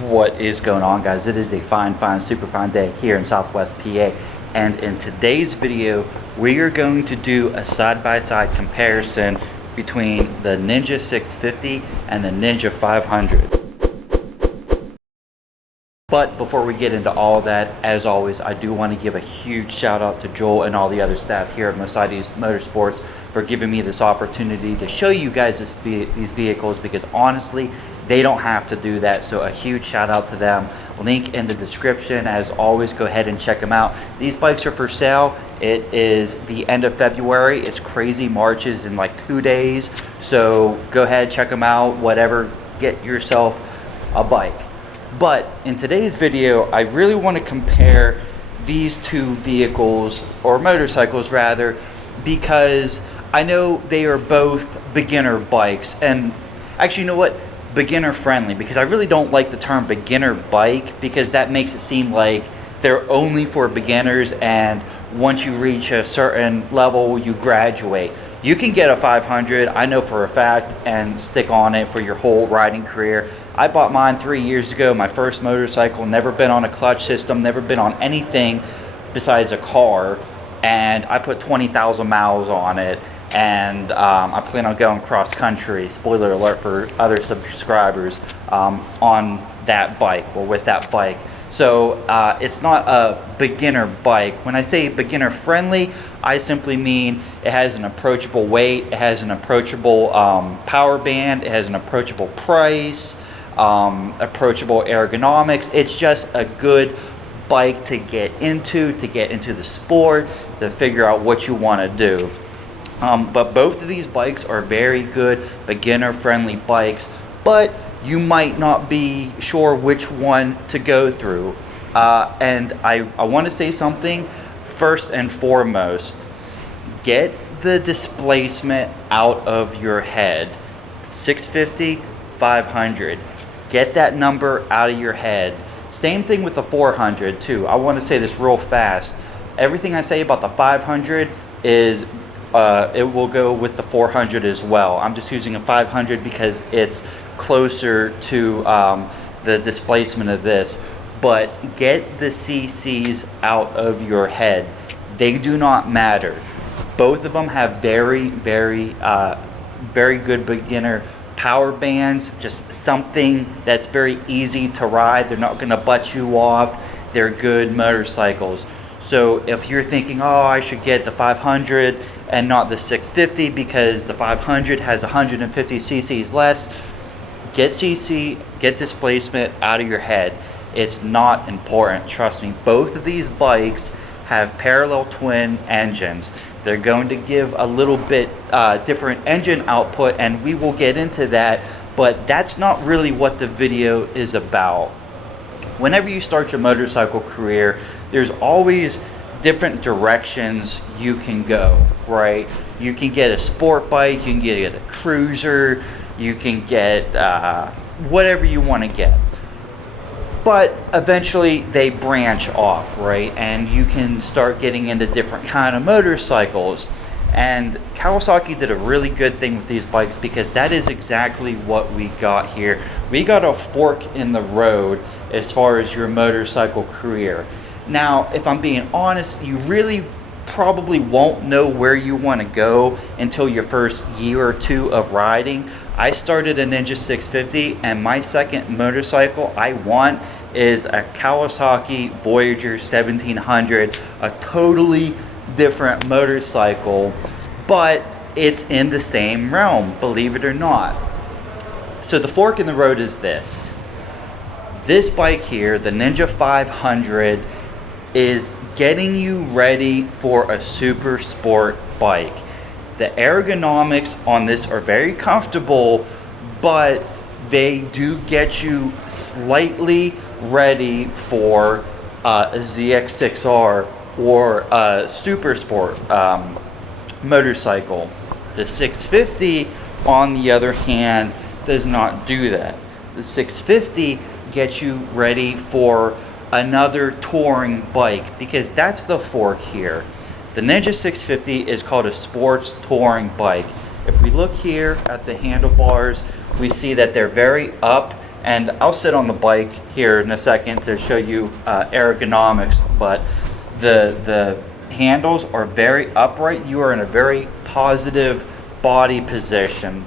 What is going on, guys? It is a fine, super fine day here in Southwest PA, and in today's video we are going to do a side-by-side comparison between the Ninja 650 and the Ninja 500. But before we get into all of that, as always, I do want to give a huge shout out to Joel and all the other staff here at Mercedes Motorsports for giving me this opportunity to show you guys these vehicles, because honestly, they don't have to do that. So a huge shout out to them. Link in the description. As always, go ahead and check them out. These bikes are for sale. It is the end of February. It's crazy Marches in like 2 days. So go ahead, check them out. Whatever, get yourself a bike. But in today's video, I really want to compare these two vehicles, or motorcycles rather, because I know they are both beginner bikes. And actually, you know what? Beginner friendly, because I really don't like the term beginner bike, because that makes it seem like they're only for beginners, and once you reach a certain level, you graduate. You can get a 500, I know for a fact, and stick on it for your whole riding career. I bought mine 3 years ago, my first motorcycle, never been on a clutch system, never been on anything besides a car, and I put 20,000 miles on it, and I plan on going cross country, spoiler alert for other subscribers, on that bike, or with that bike. So it's not a beginner bike. When I say beginner friendly, I simply mean it has an approachable weight, it has an approachable power band, it has an approachable price, approachable ergonomics. It's just a good bike to get into the sport, to figure out what you want to do. But both of these bikes are very good beginner friendly bikes, but you might not be sure which one to go through. And I want to say something first and foremost. Get the displacement out of your head. 650, 500. Get that number out of your head. Same thing with the 400 too. I want to say this real fast. Everything I say about the 500 is it will go with the 400 as well. I'm just using a 500 because it's closer to the displacement of this. But get the CCs out of your head. They do not matter. Both of them have very good beginner power bands, just something that's very easy to ride. They're not going to butt you off. They're good motorcycles. So if you're thinking, oh, I should get the 500 and not the 650 because the 500 has 150 cc's less, get CC, get displacement out of your head. It's not important, trust me. Both of these bikes have parallel twin engines. They're going to give a little bit different engine output, and we will get into that, but that's not really what the video is about. Whenever you start your motorcycle career, there's always different directions you can go, right? You can get a sport bike, you can get a cruiser, you can get whatever you want to get. But eventually they branch off, right? And you can start getting into different kind of motorcycles. And Kawasaki did a really good thing with these bikes, because that is exactly what we got here. We got a fork in the road as far as your motorcycle career. Now, if I'm being honest, you really probably won't know where you want to go until your first year or two of riding. I started a Ninja 650, and my second motorcycle I want is a Kawasaki Voyager 1700, a totally different motorcycle, but it's in the same realm, believe it or not. So the fork in the road is this. This bike here, the Ninja 500, is getting you ready for a super sport bike. The ergonomics on this are very comfortable, but they do get you slightly ready for a ZX6R or a super sport motorcycle. The 650, on the other hand, does not do that. The 650 gets you ready for another touring bike, because that's the fork here. The Ninja 650 is called a sports touring bike. If we look here at the handlebars, we see that they're very up And I'll sit on the bike here in a second to show you ergonomics, but the handles are very upright. You are in a very positive body position.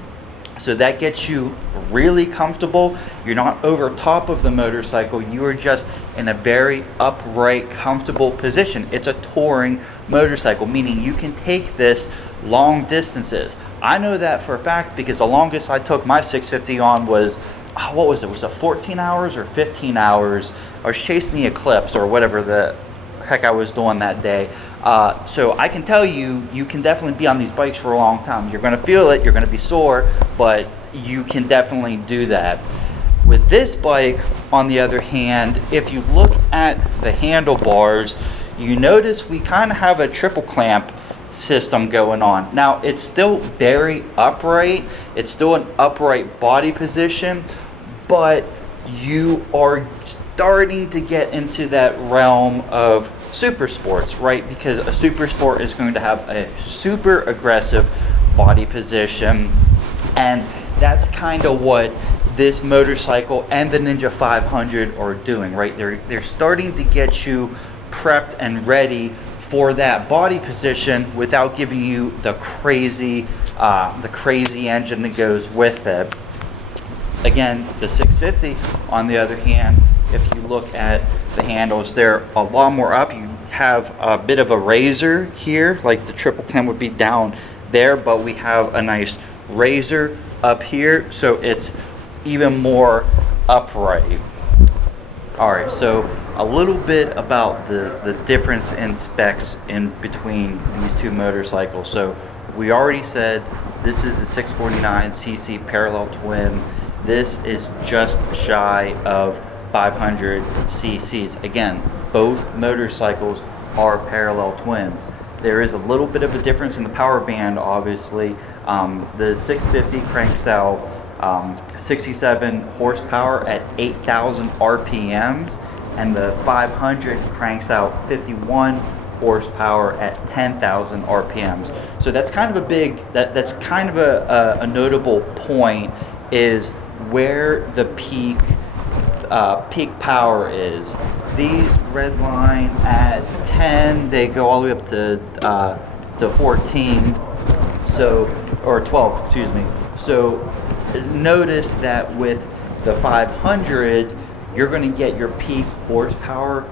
So that gets you really comfortable. You're not over top of the motorcycle. You are just in a very upright, comfortable position. It's a touring motorcycle, meaning you can take this long distances. I know that for a fact because the longest I took my 650 on was, what was it? Was it 14 hours or 15 hours? I was chasing the eclipse or whatever the heck I was doing that day. So I can tell you, you can definitely be on these bikes for a long time. You're going to feel it, you're going to be sore, but you can definitely do that. With this bike, on the other hand, if you look at the handlebars, you notice we kind of have a triple clamp system going on. Now, it's still very upright. It's still an upright body position, but you are starting to get into that realm of super sports, right? Because a super sport is going to have a super aggressive body position, and that's kind of what this motorcycle and the Ninja 500 are doing, right? They're starting to get you prepped and ready for that body position without giving you the crazy engine that goes with it. Again, the 650, on the other hand, if you look at the handles, they're a lot more up. You have a bit of a razor here, like the triple cam would be down there, but we have a nice razor up here, so it's even more upright. All right, so a little bit about the difference in specs in between these two motorcycles. So we already said this is a 649cc parallel twin. This is just shy of 500 cc's. Again, both motorcycles are parallel twins. There is a little bit of a difference in the power band, obviously. The 650 cranks out 67 horsepower at 8,000 RPMs, and the 500 cranks out 51 horsepower at 10,000 RPMs. So that's kind of a big, that's kind of a notable point, is where the peak power is. These red line at 10, they go all the way up to 14, so, or 12, excuse me. So notice that with the 500, you're going to get your peak horsepower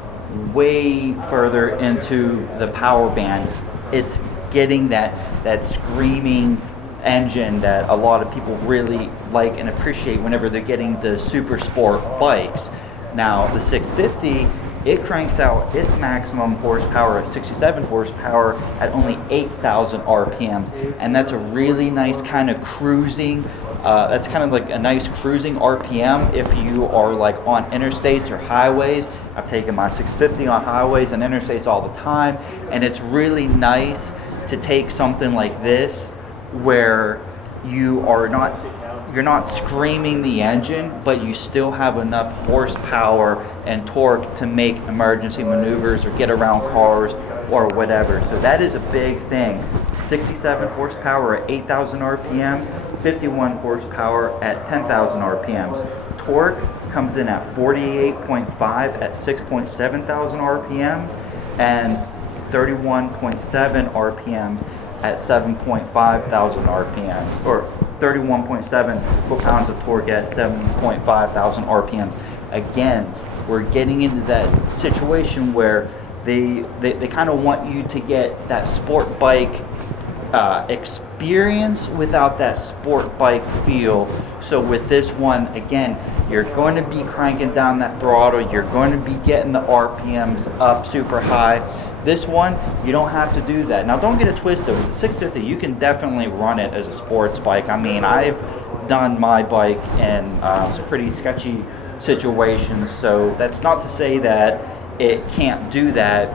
way further into the power band. It's getting that screaming engine that a lot of people really like and appreciate whenever they're getting the super sport bikes. Now the 650, it cranks out its maximum horsepower at 67 horsepower at only 8,000 RPMs, and that's a really nice kind of cruising, that's kind of like a nice cruising RPM if you are like on interstates or highways. I've taken my 650 on highways and interstates all the time, and it's really nice to take something like this where you're not screaming the engine, but you still have enough horsepower and torque to make emergency maneuvers or get around cars or whatever. So that is a big thing. 67 horsepower at 8,000 RPMs, 51 horsepower at 10,000 RPMs. Torque comes in at 48.5 at 6.7 thousand RPMs, and 31.7 RPMs at 7.5 thousand RPMs, or 31.7 foot-pounds of torque at 7.5 thousand RPMs. Again, we're getting into that situation where they kind of want you to get that sport bike experience without that sport bike feel. So with this one, again, you're going to be cranking down that throttle, you're going to be getting the RPMs up super high. This one, you don't have to do that. Now, don't get it twisted. With the 650, you can definitely run it as a sports bike. I mean, I've done my bike in some pretty sketchy situations, so that's not to say that it can't do that.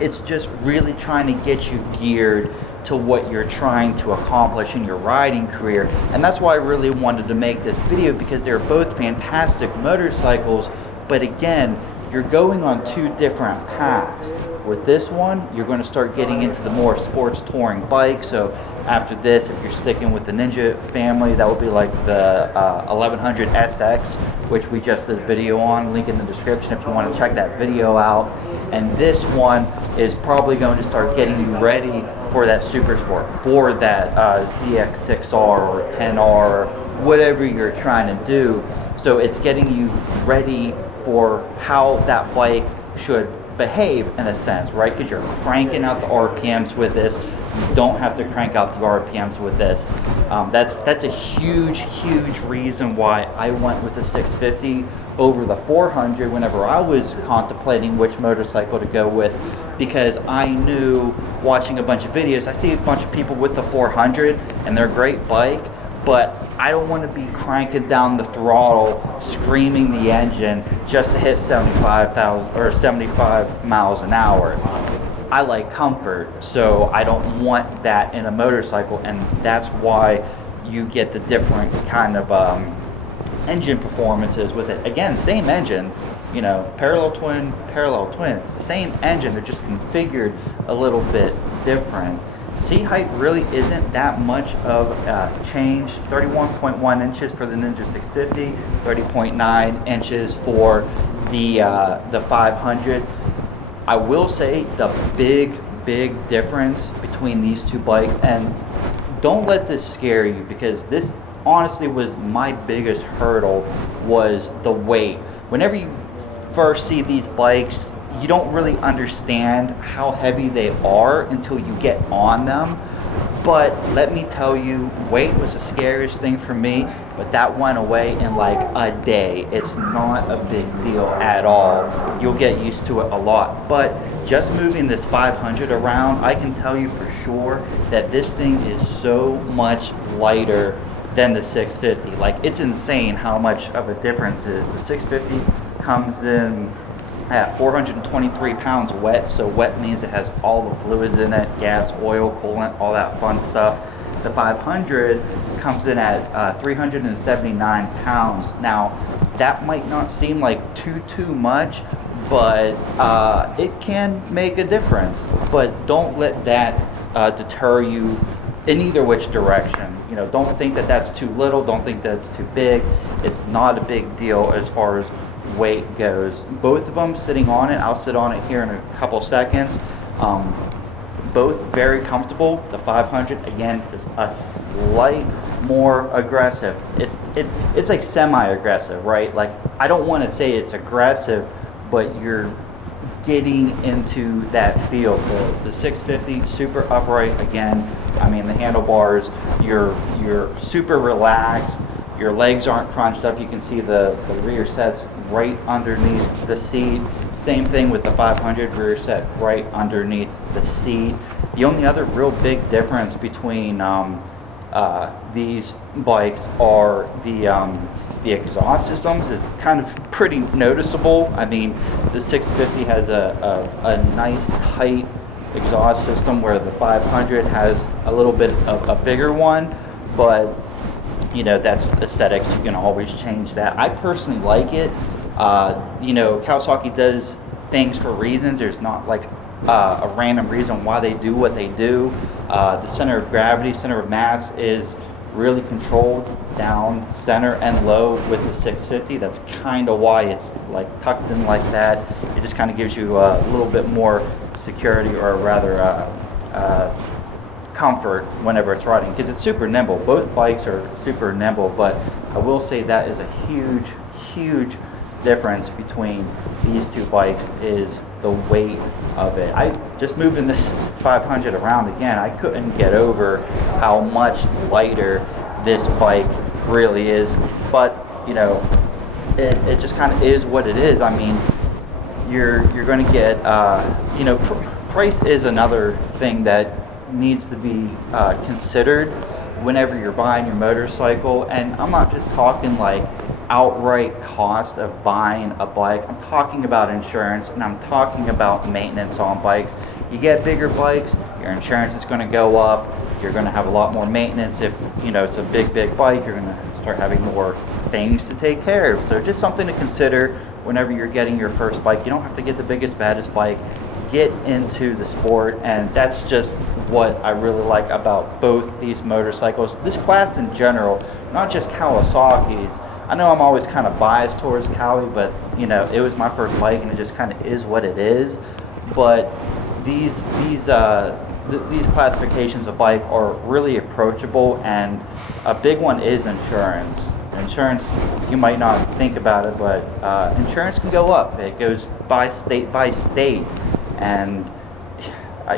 It's just really trying to get you geared to what you're trying to accomplish in your riding career. And that's why I really wanted to make this video, because they're both fantastic motorcycles, but again, you're going on two different paths. With this one, you're going to start getting into the more sports touring bike. So after this, if you're sticking with the Ninja family, that would be like the 1100 SX, which we just did a video on, link in the description if you want to check that video out. And this one is probably going to start getting you ready for that super sport, for that ZX6R or 10R, or whatever you're trying to do. So it's getting you ready for how that bike should behave in a sense, right? Because you're cranking out the RPMs with this. You don't have to crank out the RPMs with this. That's a huge reason why I went with the 650 over the 400 whenever I was contemplating which motorcycle to go with, because I knew, watching a bunch of videos, I see a bunch of people with the 400 and they're a great bike, but I don't want to be cranking down the throttle, screaming the engine just to hit 75,000 or 75 miles an hour. I like comfort, so I don't want that in a motorcycle, and that's why you get the different kind of engine performances with it. Again, same engine, you know, parallel twin, it's the same engine, they're just configured a little bit different. Seat height really isn't that much of a change. 31.1 inches for the Ninja 650, 30.9 inches for the 500. I will say the big difference between these two bikes, and don't let this scare you, because this honestly was my biggest hurdle, was the weight. Whenever you first see these bikes, you don't really understand how heavy they are until you get on them. But let me tell you, weight was the scariest thing for me, but that went away in like a day. It's not a big deal at all. You'll get used to it a lot. But just moving this 500 around, I can tell you for sure that this thing is so much lighter than the 650. Like, it's insane how much of a difference it is. The 650 comes in at 423 pounds wet, so wet means it has all the fluids in it, gas, oil, coolant, all that fun stuff. The 500 comes in at 379 pounds. Now, that might not seem like too much, but it can make a difference. But don't let that deter you in either which direction. You know, don't think that that's too little, don't think that's too big. It's not a big deal as far as weight goes. Both of them sitting on it, I'll sit on it here in a couple seconds. Both very comfortable. The 500, again, is a slight more aggressive. It's like semi-aggressive, right? Like, I don't want to say it's aggressive, but you're getting into that feel. The 650, super upright again. I mean, the handlebars, you're super relaxed. Your legs aren't crunched up. You can see the rear set's right underneath the seat. Same thing with the 500, rear set right underneath the seat. The only other real big difference between these bikes are the exhaust systems is kind of pretty noticeable. I mean, the 650 has a nice tight exhaust system, where the 500 has a little bit of a bigger one, but you know, that's aesthetics. You can always change that. I personally like it. You know, Kawasaki does things for reasons. There's not like a random reason why they do what they do. The center of gravity, center of mass is really controlled down center and low with the 650. That's kind of why it's like tucked in like that. It just kind of gives you a little bit more security, or rather comfort whenever it's riding, because it's super nimble. Both bikes are super nimble, but I will say that is a huge difference between these two bikes is the weight of it. I just moving this 500 around again, I couldn't get over how much lighter this bike really is. But you know, it just kind of is what it is. I mean, you're going to get you know, price is another thing that needs to be considered whenever you're buying your motorcycle. And I'm not just talking like outright cost of buying a bike. I'm talking about insurance, and I'm talking about maintenance on bikes. You get bigger bikes, your insurance is going to go up. You're going to have a lot more maintenance. If you know it's a big bike, you're going to are having more things to take care of. So just something to consider whenever you're getting your first bike. You don't have to get the biggest, baddest bike. Get into the sport, and that's just what I really like about both these motorcycles. This class in general, not just Kawasaki's. I know I'm always kind of biased towards Kawi, but you know, it was my first bike and it just kind of is what it is. But these classifications of bike are really approachable, and a big one is insurance. Insurance, you might not think about it, but insurance can go up. It goes by state. And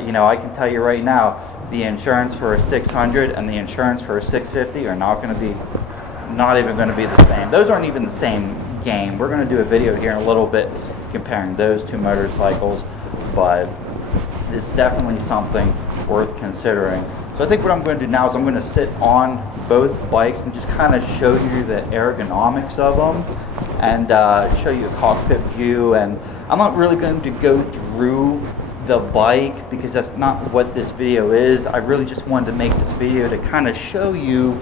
you know, I can tell you right now, the insurance for a 600 and the insurance for a 650 are not even going to be the same. Those aren't even the same game. We're going to do a video here in a little bit comparing those two motorcycles, but it's definitely something worth considering. So I think what I'm going to do now is I'm going to sit on both bikes and just kind of show you the ergonomics of them, and show you a cockpit view. And I'm not really going to go through the bike because that's not what this video is. I really just wanted to make this video to kind of show you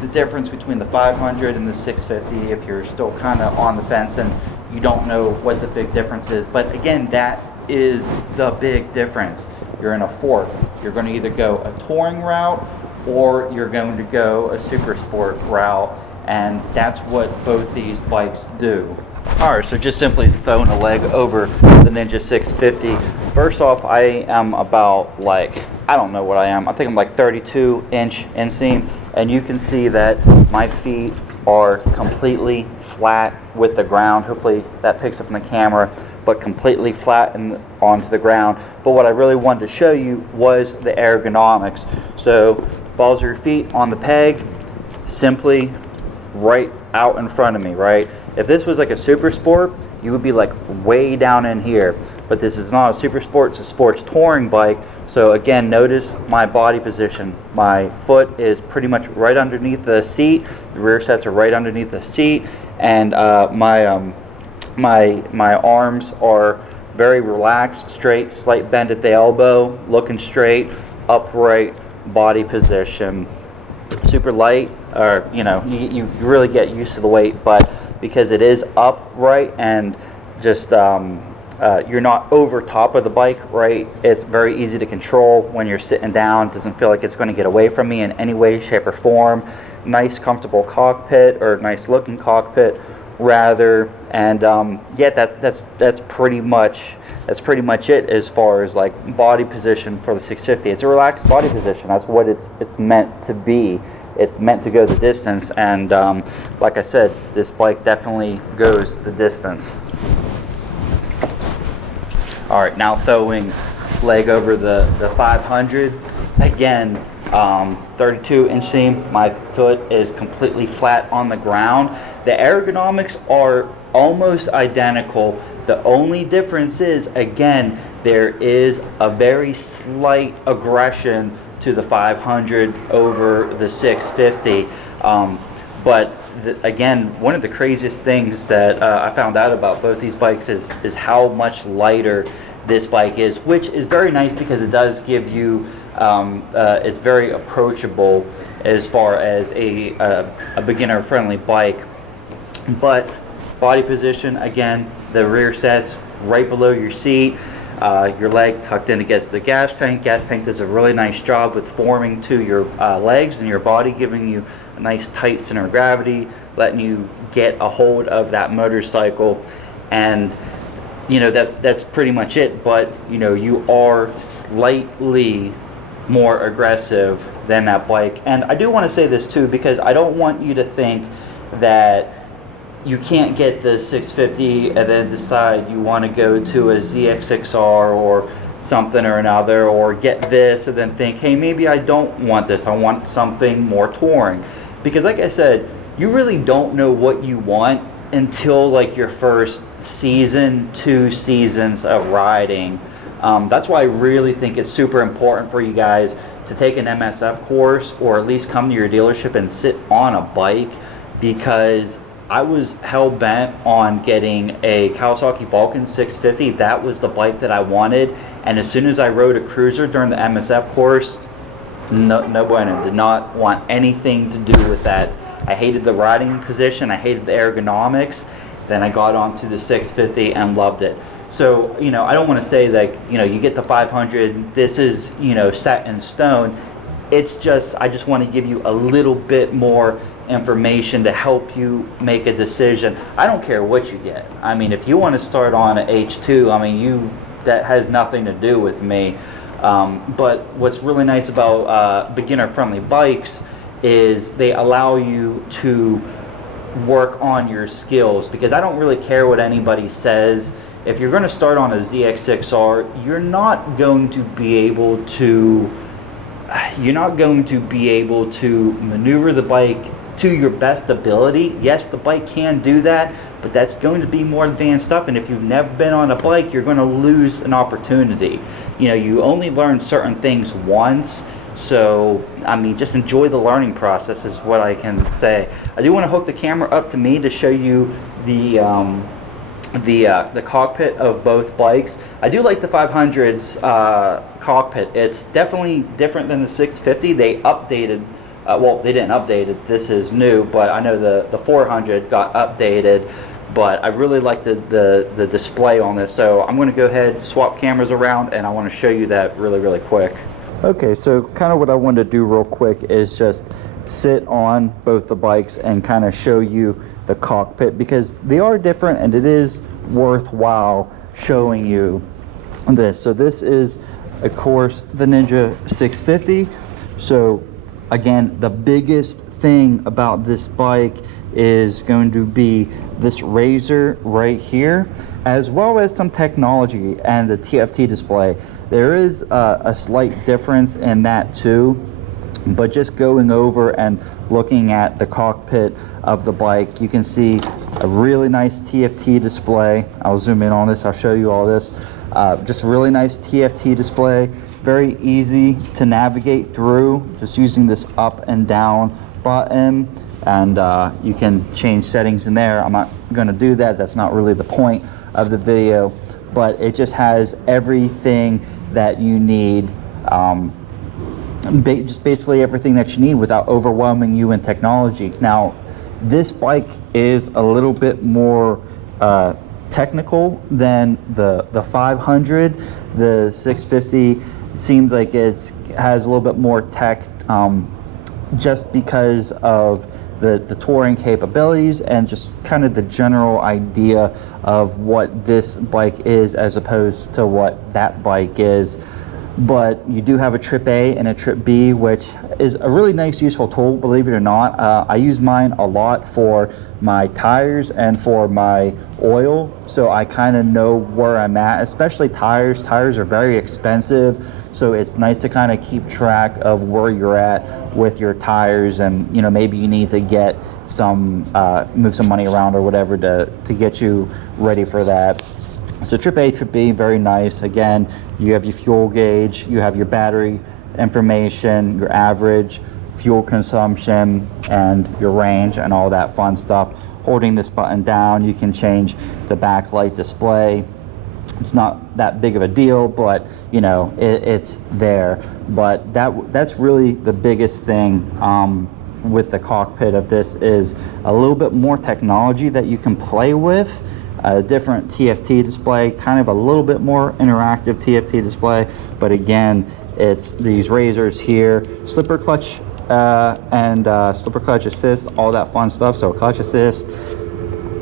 the difference between the 500 and the 650 if you're still kind of on the fence and you don't know what the big difference is. But again, that is the big difference. You're in a fork. You're going to either go a touring route or you're going to go a super sport route, and that's what both these bikes do. Alright, so just simply throwing a leg over the Ninja 650. First off, I am about like, I don't know what I am. I think I'm like 32-inch inseam, and you can see that my feet are completely flat with the ground. Hopefully that picks up in the camera, but completely flat onto the ground. But what I really wanted to show you was the ergonomics. So balls of your feet on the peg, simply right out in front of me, right? If this was like a super sport, you would be like way down in here. But this is not a super sport, it's a sports touring bike. So again, notice my body position. My foot is pretty much right underneath the seat. The rear sets are right underneath the seat, and my arms are very relaxed, straight, slight bend at the elbow, looking straight, upright body position. Super light, or you know, you really get used to the weight, but because it is upright and just you're not over top of the bike, right? It's very easy to control when you're sitting down. It doesn't feel like it's going to get away from me in any way, shape, or form. Nice, comfortable cockpit, or nice looking cockpit, rather. And yeah, that's pretty much it as far as like body position for the 650. It's a relaxed body position. That's what it's meant to be. It's meant to go the distance, and like I said, this bike definitely goes the distance. All right, now throwing leg over the 500. Again, 32-inch seam. My foot is completely flat on the ground. The ergonomics are almost identical. The only difference is, again, there is a very slight aggression to the 500 over the 650. But again, one of the craziest things that I found out about both these bikes is how much lighter this bike is, which is very nice because it does give you, it's very approachable as far as a beginner-friendly bike. But body position, again, the rear sets right below your seat. Your leg tucked in against the gas tank. Gas tank does a really nice job with forming to your legs and your body, giving you a nice tight center of gravity, letting you get a hold of that motorcycle. And you know, that's pretty much it. But you know, you are slightly more aggressive than that bike. And I do want to say this too, because I don't want you to think that you can't get the 650 and then decide you want to go to a ZX6R or something or another, or get this and then think, hey, maybe I don't want this, I want something more touring. Because like I said, you really don't know what you want until like your first season, 2 seasons of riding. That's why I really think it's super important for you guys to take an MSF course, or at least come to your dealership and sit on a bike, because I was hell-bent on getting a Kawasaki Vulcan 650. That was the bike that I wanted, and as soon as I rode a cruiser during the MSF course, no bueno, did not want anything to do with that I hated the riding position, I hated the ergonomics. Then I got onto the 650 and loved it. So, you know, I don't want to say like, you know, you get the 500, this is, you know, set in stone. It's just, I just want to give you a little bit more information to help you make a decision. I don't care what you get. I mean, if you want to start on an H2, I mean, that has nothing to do with me. But what's really nice about beginner-friendly bikes is they allow you to work on your skills, because I don't really care what anybody says. If you're going to start on a ZX6R, you're not going to be able to maneuver the bike to your best ability. Yes, the bike can do that, but that's going to be more advanced stuff, and if you've never been on a bike, you're going to lose an opportunity. You know, you only learn certain things once. So, I mean, just enjoy the learning process is what I can say. I do want to hook the camera up to me to show you the cockpit of both bikes. I do like the 500's cockpit. It's definitely different than the 650. They updated, well, they didn't update it. This is new, but I know the 400 got updated. But I really like the display on this. So I'm going to go ahead, swap cameras around, and I want to show you that really quick. Okay, so kind of what I wanted to do real quick is just sit on both the bikes and kind of show you the cockpit, because they are different and it is worthwhile showing you this. So this is, of course, the Ninja 650. So again, the biggest thing about this bike is going to be this razor right here, as well as some technology and the TFT display. There is a slight difference in that too, but just going over and looking at the cockpit of the bike, you can see a really nice TFT display. I'll zoom in on this, I'll show you all this. Just a really nice TFT display, very easy to navigate through, just using this up and down button, and you can change settings in there. I'm not going to do that, that's not really the point of the video, but it just has everything that you need, just basically everything that you need without overwhelming you in technology. Now, this bike is a little bit more technical than the 500. The 650 seems like it has a little bit more tech, just because of the touring capabilities and just kind of the general idea of what this bike is as opposed to what that bike is. But you do have a trip A and a trip B, which is a really nice, useful tool, believe it or not. I use mine a lot for my tires and for my oil, so I kind of know where I'm at, especially tires. Tires are very expensive, so it's nice to kind of keep track of where you're at with your tires, and you know, maybe you need to get some, move some money around or whatever to get you ready for that. So trip A, trip B, very nice. Again, you have your fuel gauge, you have your battery information, your average fuel consumption, and your range, and all that fun stuff. Holding this button down, you can change the backlight display. It's not that big of a deal, but you know, it's there. But that's really the biggest thing with the cockpit of this, is a little bit more technology that you can play with. A different TFT display, kind of a little bit more interactive TFT display, but again, it's these razors here, slipper clutch and slipper clutch assist, all that fun stuff. So clutch assist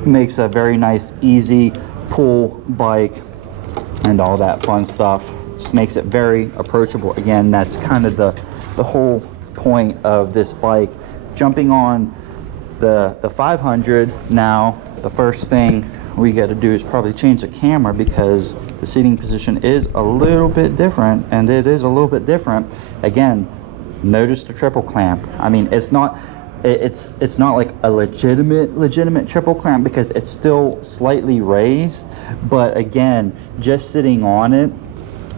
makes a very nice, easy pull bike and all that fun stuff. Just makes it very approachable. Again, that's kind of the whole point of this bike. Jumping on the 500 now, the first thing we got to do is probably change the camera, because the seating position is a little bit different, and it is a little bit different. Again, notice the triple clamp. I mean, it's not like a legitimate triple clamp, because it's still slightly raised, but again, just sitting on it,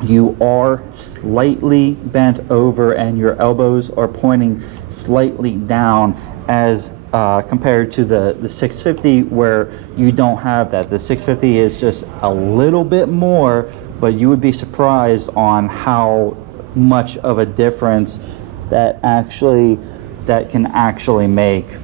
you are slightly bent over and your elbows are pointing slightly down, as compared to the 650, where you don't have that. The 650 is just a little bit more, but you would be surprised on how much of a difference that can actually make.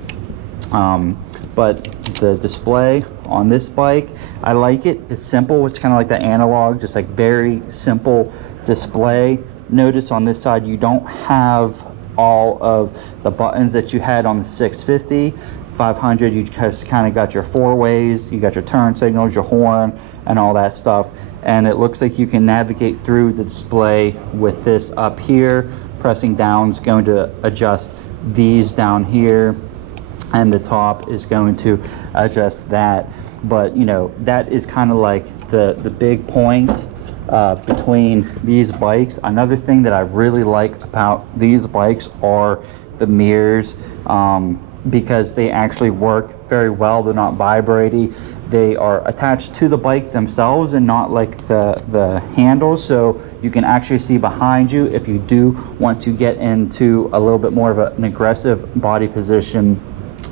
But the display on this bike, I like it. It's simple. It's kind of like the analog, just like very simple display. Notice on this side you don't have all of the buttons that you had on the 650. 500, you just kind of got your four ways, you got your turn signals, your horn, and all that stuff. And it looks like you can navigate through the display with this up here. Pressing down is going to adjust these down here, and the top is going to adjust that. But you know, that is kind of like the big point between these bikes. Another thing that I really like about these bikes are the mirrors, because they actually work very well. They're not vibrating. They are attached to the bike themselves and not like the handles, so you can actually see behind you if you do want to get into a little bit more of an aggressive body position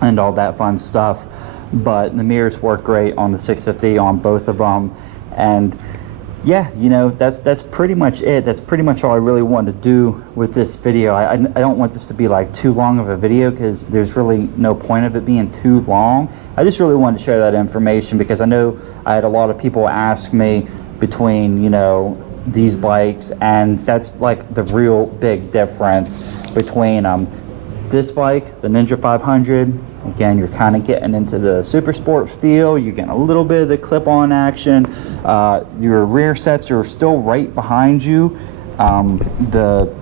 and all that fun stuff. But the mirrors work great on the 650 on both of them. And yeah, you know, that's pretty much it. That's pretty much all I really wanted to do with this video. I don't want this to be like too long of a video, because there's really no point of it being too long. I just really wanted to share that information because I know I had a lot of people ask me between, you know, these bikes, and that's like the real big difference between this bike, the Ninja 500. Again, you're kind of getting into the super sport feel. You're getting a little bit of the clip-on action. Your rear sets are still right behind you. The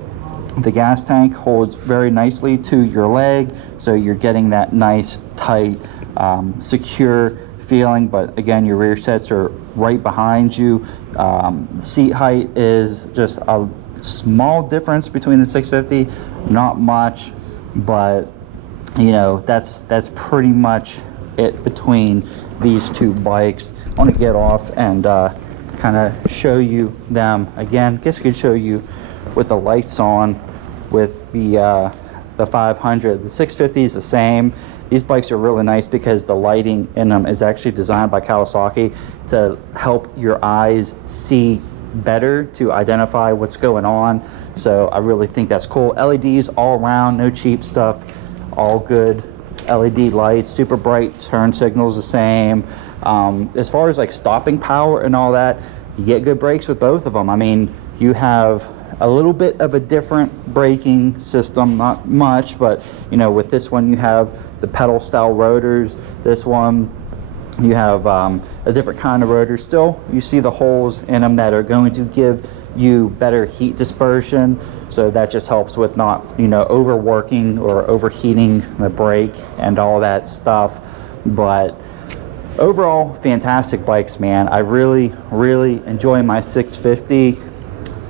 gas tank holds very nicely to your leg, so you're getting that nice, tight, secure feeling. But again, your rear sets are right behind you. Seat height is just a small difference between the 650, not much, but you know, that's pretty much it between these two bikes. I want to get off and kind of show you them again. I guess I could show you with the lights on with the 500. The 650 is the same. These bikes are really nice because the lighting in them is actually designed by Kawasaki to help your eyes see better, to identify what's going on. So I really think that's cool. LEDs all around, no cheap stuff. All good LED lights, super bright turn signals the same. As far as like stopping power and all that, you get good brakes with both of them. I mean, you have a little bit of a different braking system, not much, but you know, with this one you have the pedal style rotors. This one you have a different kind of rotor. Still, you see the holes in them that are going to give you better heat dispersion, so that just helps with not, you know, overworking or overheating the brake and all that stuff. But overall, fantastic bikes, man. I really enjoy my 650.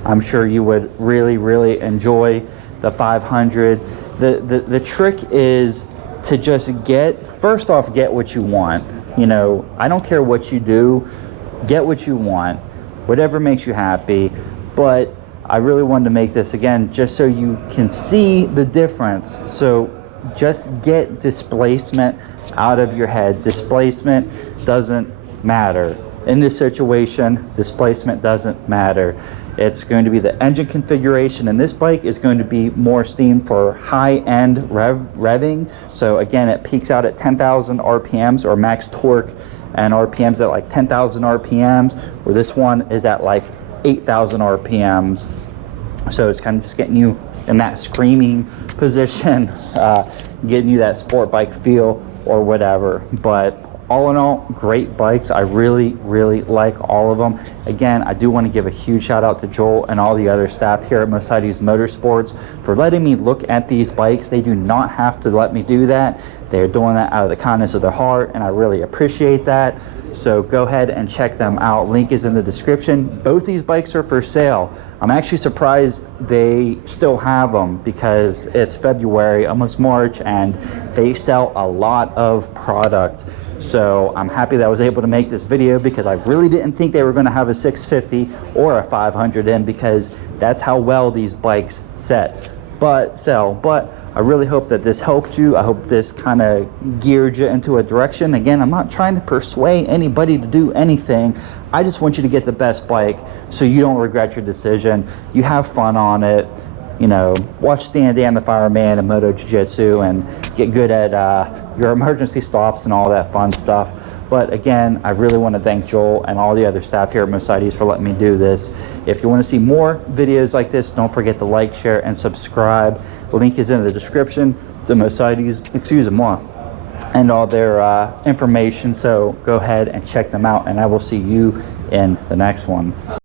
I'm sure you would really enjoy the 500. The trick is to just first off get what you want. You know, I don't care what you do, get what you want, whatever makes you happy. But I really wanted to make this again just so you can see the difference. So just get displacement out of your head. Displacement doesn't matter. In this situation, displacement doesn't matter. It's going to be the engine configuration, and this bike is going to be more steam for high-end revving. So again, it peaks out at 10,000 RPMs or max torque and RPMs at like 10,000 RPMs, where this one is at like 8,000 RPMs. So it's kind of just getting you in that screaming position, getting you that sport bike feel or whatever. But all in all, great bikes. I really like all of them. Again, I do want to give a huge shout out to Joel and all the other staff here at Mercedes Motorsports for letting me look at these bikes. They do not have to let me do that. They're doing that out of the kindness of their heart, and I really appreciate that. So go ahead and check them out. Link is in the description. Both these bikes are for sale. I'm actually surprised they still have them because it's February, almost March, and they sell a lot of product. So I'm happy that I was able to make this video because I really didn't think they were going to have a 650 or a 500 in, because that's how well these bikes sell. But I really hope that this helped you. I hope this kind of geared you into a direction. Again, I'm not trying to persuade anybody to do anything. I just want you to get the best bike so you don't regret your decision. You have fun on it. you know, watch Dan the Fireman and Moto Jiu-Jitsu and get good at your emergency stops and all that fun stuff. But again, I really want to thank Joel and all the other staff here at Mercedes for letting me do this. If you want to see more videos like this, don't forget to like, share, and subscribe. The link is in the description to Mercedes, and all their information. So go ahead and check them out, and I will see you in the next one.